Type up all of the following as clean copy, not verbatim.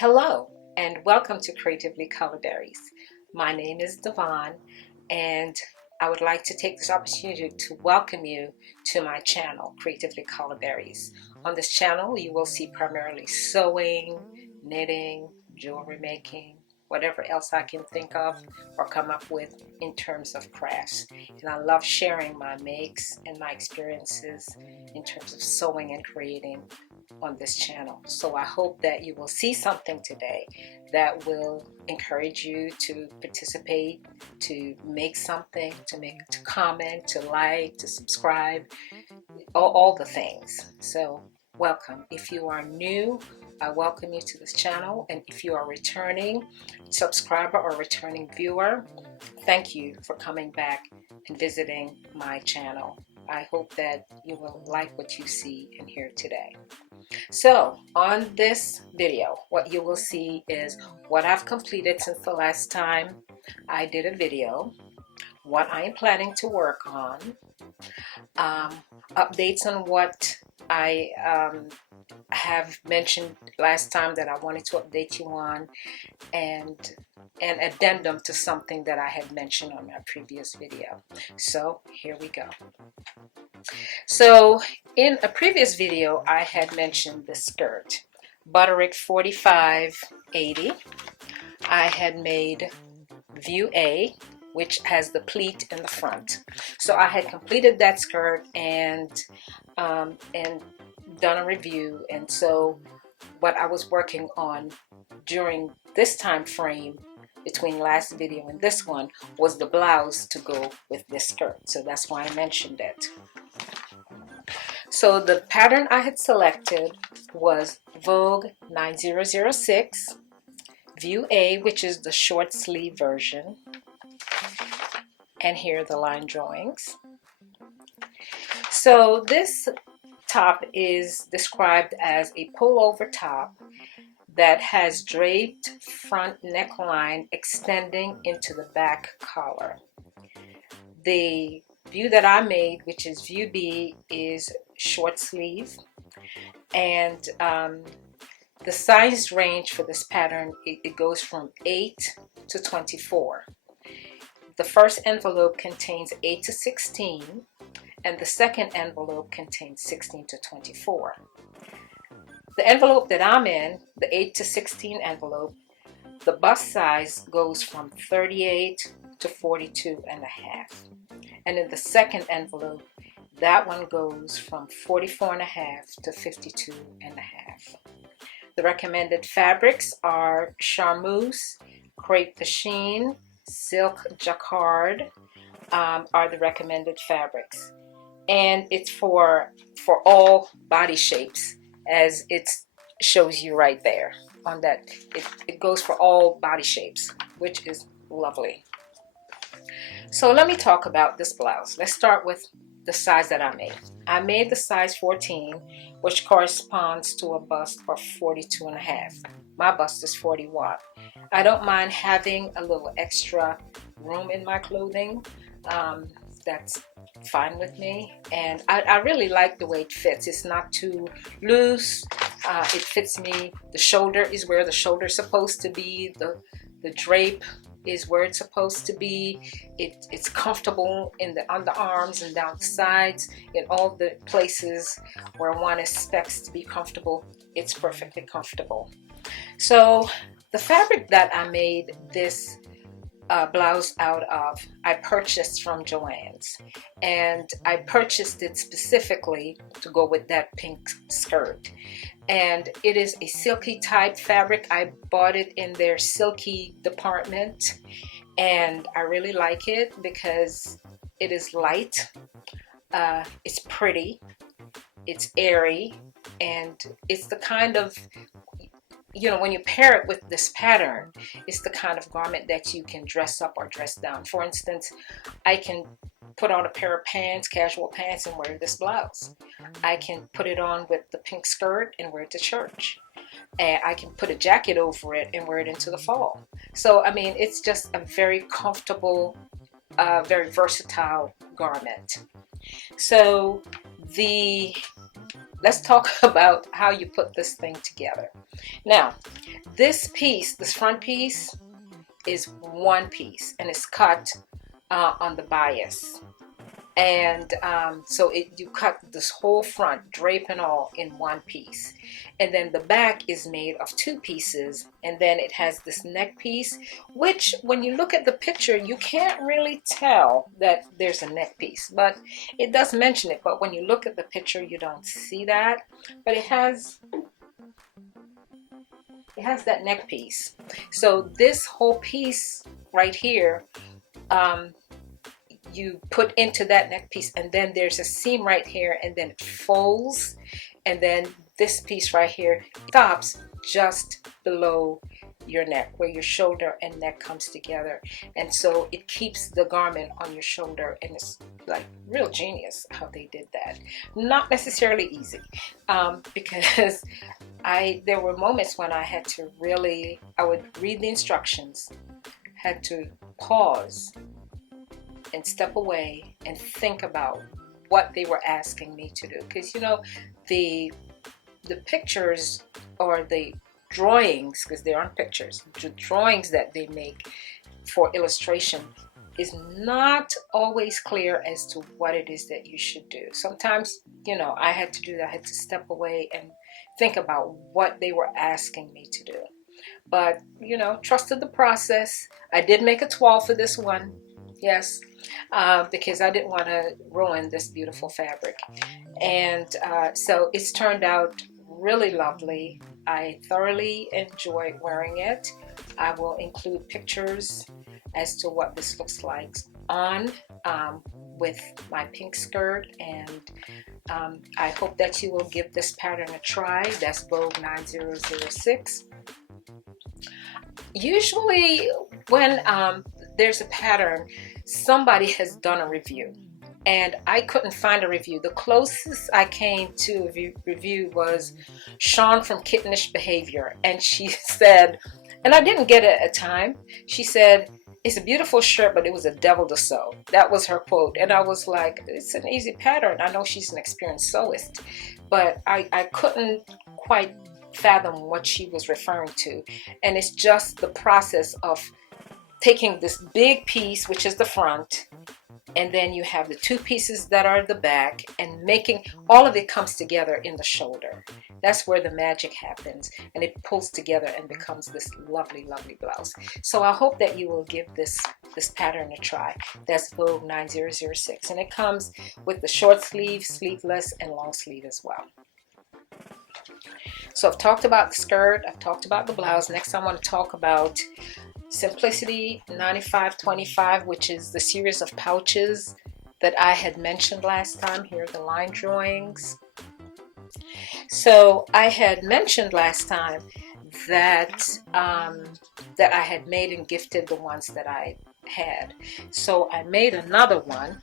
Hello, and welcome to Creatively Colorberries. My name is Devon, and I would like to take this opportunity to welcome you to my channel, Creatively Colorberries. On this channel, you will see primarily sewing, knitting, jewelry making, whatever else I can think of or come up with in terms of crafts. And I love sharing my makes and my experiences in terms of sewing and creating on this channel. So I hope that you will see something today that will encourage you to participate, to make something, to comment, to like, to subscribe, all the things. So welcome. If you are new, I welcome you to this channel, and if you are a returning subscriber or returning viewer, thank you for coming back and visiting my channel. I hope that you will like what you see and hear today. So on this video, what you will see is what I've completed since the last time I did a video, what I am planning to work on, um, updates on what I have mentioned last time that I wanted to update you on, and an addendum to something that I had mentioned on my previous video. So here we go. So in a previous video, I had mentioned the skirt, Butterick 4580. I had made view A, which has the pleat in the front. So I had completed that skirt and done a review. And so what I was working on during this time frame between last video and this one was the blouse to go with this skirt. So that's why I mentioned it. So the pattern I had selected was Vogue 9006, View A, which is the short sleeve version. And here are the line drawings. So this top is described as a pullover top that has draped front neckline extending into the back collar. The view that I made, which is view B, is short sleeve, and the size range for this pattern, it goes from 8 to 24. The first envelope contains 8 to 16, and the second envelope contains 16 to 24. The envelope that I'm in, the 8 to 16 envelope, the bust size goes from 38 to 42 and a half. And in the second envelope, that one goes from 44 and a half to 52 and a half. The recommended fabrics are charmeuse, crepe de chine, silk jacquard are the recommended fabrics. And it's for all body shapes, as it shows you right there on that. It goes for all body shapes, which is lovely. So let me talk about this blouse. Let's start with the size that I made. I made the size 14, which corresponds to a bust of 42 and a half. My bust is 41. I don't mind having a little extra room in my clothing. That's fine with me, and I really like the way it fits. It's not too loose. It fits me. The shoulder is where the shoulder is supposed to be. The drape is where it's supposed to be. It's comfortable in the underarms and down the sides, in all the places where one expects to be comfortable. It's perfectly comfortable. So the fabric that I made this blouse out of, I purchased from Joann's, and I purchased it specifically to go with that pink skirt. And it is a silky type fabric. I bought it in their silky department, and I really like it because it is light, it's pretty, it's airy, and it's the kind of, when you pair it with this pattern, it's the kind of garment that you can dress up or dress down. For instance, I can put on a pair of pants, casual pants, and wear this blouse. I can put it on with the pink skirt and wear it to church. And I can put a jacket over it and wear it into the fall. So, I mean, it's just a very comfortable, very versatile garment. So the let's talk about how you put this thing together. Now, this piece, this front piece, is one piece and it's cut on the bias. And so you cut this whole front, drape and all, in one piece. And then the back is made of two pieces, and then it has this neck piece, which when you look at the picture you can't really tell that there's a neck piece, but it does mention it. But when you look at the picture you don't see that, but it has that neck piece. So this whole piece right here, you put into that neck piece, and then there's a seam right here, and then it folds, and then this piece right here stops just below your neck, where your shoulder and neck comes together. And so it keeps the garment on your shoulder, and it's like real genius how they did that. Not necessarily easy, because there were moments when I had to really, I would read the instructions, had to pause and step away and think about what they were asking me to do, because you know the pictures or the drawings, because they aren't pictures, the drawings that they make for illustration is not always clear as to what it is that you should do. Sometimes, you know, I had to do that. I had to step away and think about what they were asking me to do. But you know, trusted the process. I did make a toile for this one, yes, because I didn't want to ruin this beautiful fabric. And so it's turned out really lovely. I thoroughly enjoy wearing it. I will include pictures as to what this looks like on with my pink skirt, and I hope that you will give this pattern a try. That's Vogue 9006. Usually when there's a pattern, somebody has done a review, and I couldn't find a review. The closest I came to a review was Sean from Kittenish Behavior, and she said, and I didn't get it at the time, she said, "It's a beautiful shirt, but it was a devil to sew." That was her quote. And I was like, it's an easy pattern. I know she's an experienced sewist, but I couldn't quite fathom what she was referring to. And it's just the process of taking this big piece, which is the front, and then you have the two pieces that are the back, and making all of it comes together in the shoulder. That's where the magic happens, and it pulls together and becomes this lovely, lovely blouse. So I hope that you will give this pattern a try. That's Vogue 9006, and it comes with the short sleeve, sleeveless, and long sleeve as well. So I've talked about the skirt, I've talked about the blouse. Next I want to talk about Simplicity 9525, which is the series of pouches that I had mentioned last time. Here are the line drawings. So I had mentioned last time that that I had made and gifted the ones that I had. So I made another one,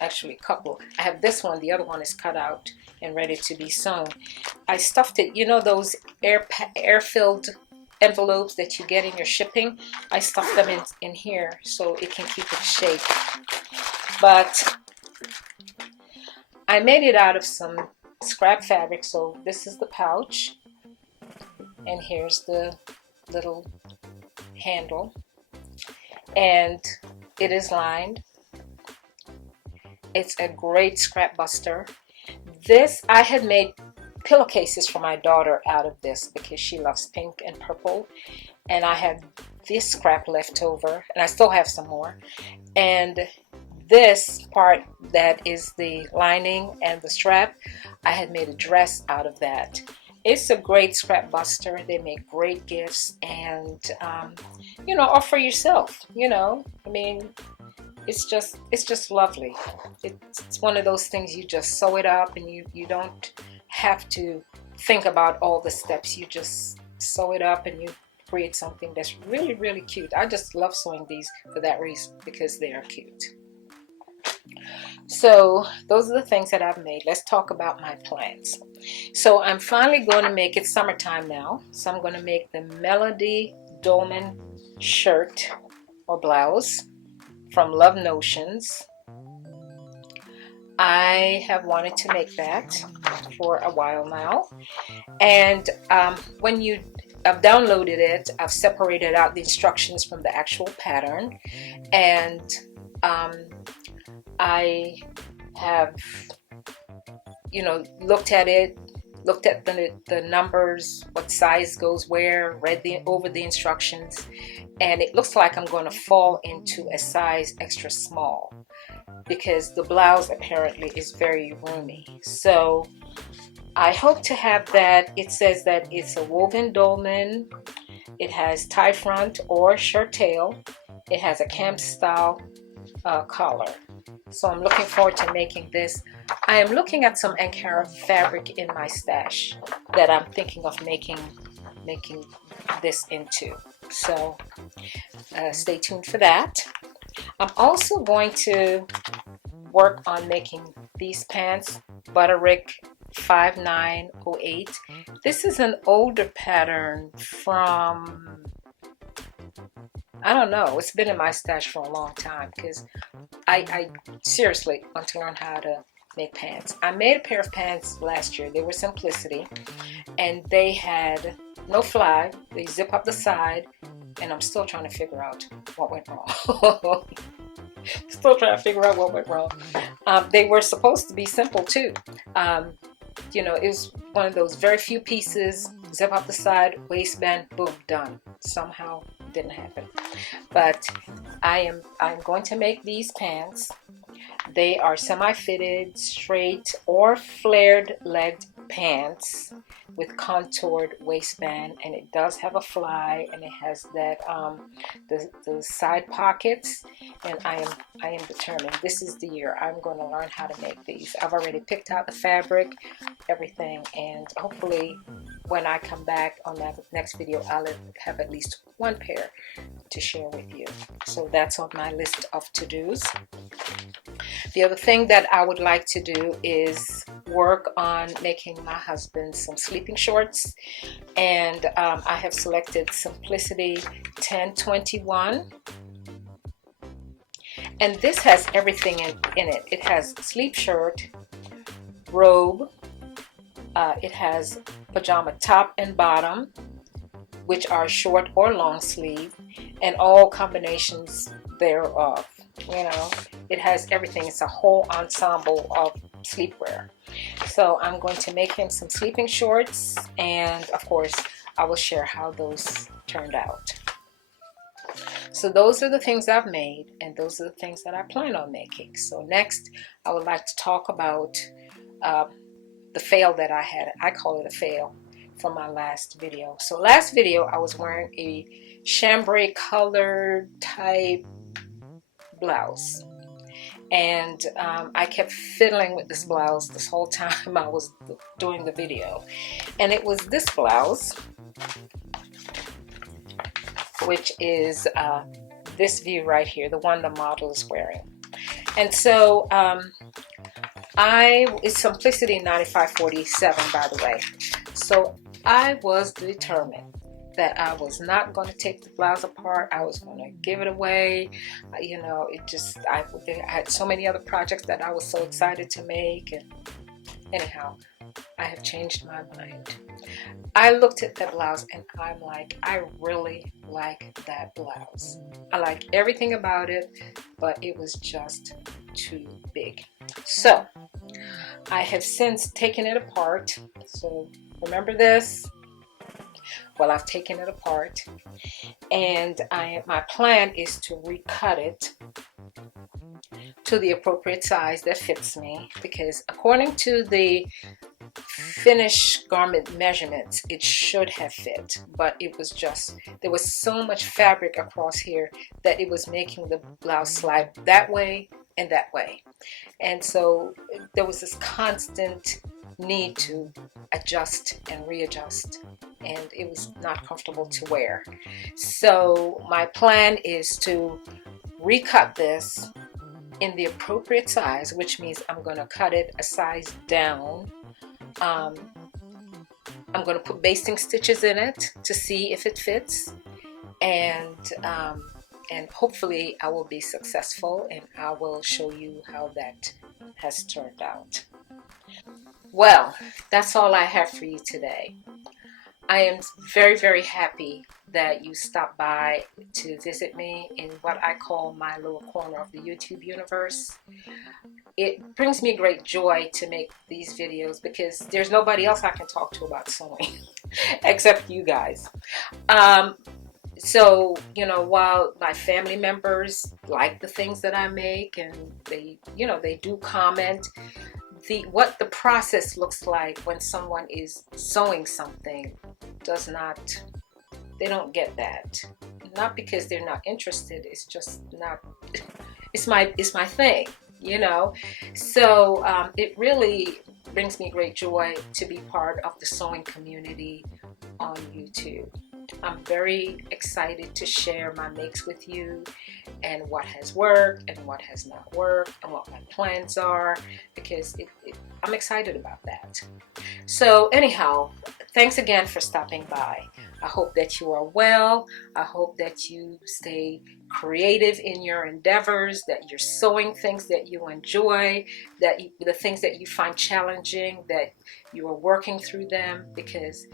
actually a couple. I have this one, the other one is cut out and ready to be sewn. I stuffed it, you know those air-filled envelopes that you get in your shipping? I stuffed them in here so it can keep its shape. But I made it out of some scrap fabric. So this is the pouch, and here's the little handle, and it is lined. It's a great scrap buster. This, I had made pillowcases for my daughter out of this because she loves pink and purple, and I had this scrap left over, and I still have some more. And this part that is the lining and the strap, I had made a dress out of that. It's a great scrap buster. They make great gifts, and you know, or for yourself, you know, I mean, it's just lovely. It's one of those things, you just sew it up, and you don't have to think about all the steps. You just sew it up and you create something that's really, really cute. I just love sewing these for that reason, because they are cute. So those are the things that I've made. Let's talk about my plans. So I'm finally going to make it summertime now, so I'm going to make the Melody Dolman shirt or blouse from Love Notions. I have wanted to make that for a while now. And when you I've downloaded it, I've separated out the instructions from the actual pattern, and um, I have, looked at it, looked at the numbers, what size goes where, read over the instructions, and it looks like I'm going to fall into a size extra small because the blouse apparently is very roomy. So I hope to have that. It says that it's a woven dolman. It has tie front or shirt tail. It has a camp style collar. So I'm looking forward to making this. I am looking at some Ankara fabric in my stash that I'm thinking of making this into. So stay tuned for that. I'm also going to work on making these pants, Butterick 5908. This is an older pattern from, I don't know, it's been in my stash for a long time because I seriously want to learn how to make pants. I made a pair of pants last year. They were Simplicity and they had no fly. They zip up the side, and I'm still trying to figure out what went wrong. Still trying to figure out what went wrong. They were supposed to be simple too. It was one of those very few pieces, zip up the side, waistband, boom, done. Somehow didn't happen. But I'm going to make these pants. They are semi-fitted, straight or flared legged pants with contoured waistband, and it does have a fly, and it has that the side pockets. And I am determined. This is the year I'm going to learn how to make these. I've already picked out the fabric, everything, and hopefully when I come back on that next video, I'll have at least one pair to share with you. So that's on my list of to-dos. The other thing that I would like to do is work on making my husband some sleeping shorts, and I have selected Simplicity 1021, and this has everything in it. It has sleep shirt, robe, it has pajama top and bottom, which are short or long sleeve, and all combinations thereof. It has everything. It's a whole ensemble of sleepwear. So I'm going to make him some sleeping shorts, and of course I will share how those turned out. So those are the things I've made, and those are the things that I plan on making. So next I would like to talk about the fail that I had. I call it a fail from my last video. So last video I was wearing a chambray colored type blouse, and I kept fiddling with this blouse this whole time I was doing the video, and it was this blouse, which is this view right here, the one the model is wearing. And so it's Simplicity 9547, by the way. So I was determined that I was not going to take the blouse apart. I was going to give it away. I had so many other projects that I was so excited to make, and anyhow, I have changed my mind. I looked at that blouse and I'm like, I really like that blouse. I like everything about it, but it was just too big. So I have since taken it apart. So remember this? Well, I've taken it apart, and my plan is to recut it to the appropriate size that fits me, because according to the finished garment measurements, it should have fit, but it was just, there was so much fabric across here that it was making the blouse slide that way and that way. And so there was this constant need to adjust and readjust, and it was not comfortable to wear. So my plan is to recut this in the appropriate size, which means I'm going to cut it a size down. I'm going to put basting stitches in it to see if it fits, and and hopefully I will be successful, and I will show you how that has turned out. Well, that's all I have for you today. I am very, very happy that you stopped by to visit me in what I call my little corner of the YouTube universe. It brings me great joy to make these videos because there's nobody else I can talk to about sewing except you guys. Um, so, you know, while my family members like the things that I make and they, you know, they do comment, what the process looks like when someone is sewing something does not, they don't get that. Not because they're not interested, it's just not, it's my thing, you know. So it really brings me great joy to be part of the sewing community on YouTube. I'm very excited to share my makes with you and what has worked and what has not worked and what my plans are, because I'm excited about that. So anyhow, thanks again for stopping by. I hope that you are well. I hope that you stay creative in your endeavors, that you're sewing things that you enjoy, that the things that you find challenging, that you are working through them, because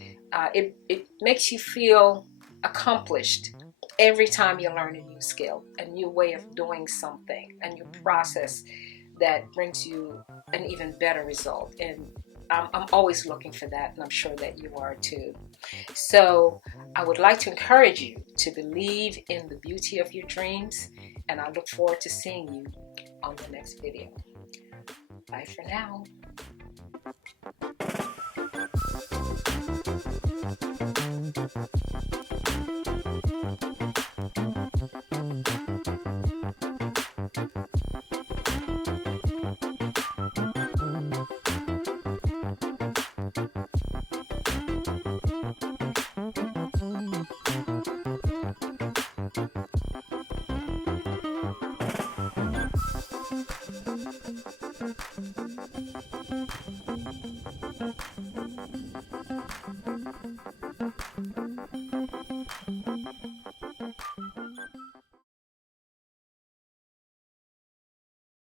it makes you feel accomplished every time you learn a new skill, a new way of doing something, a new process that brings you an even better result. And I'm always looking for that, and I'm sure that you are too. So I would like to encourage you to believe in the beauty of your dreams, and I look forward to seeing you on the next video. Bye for now.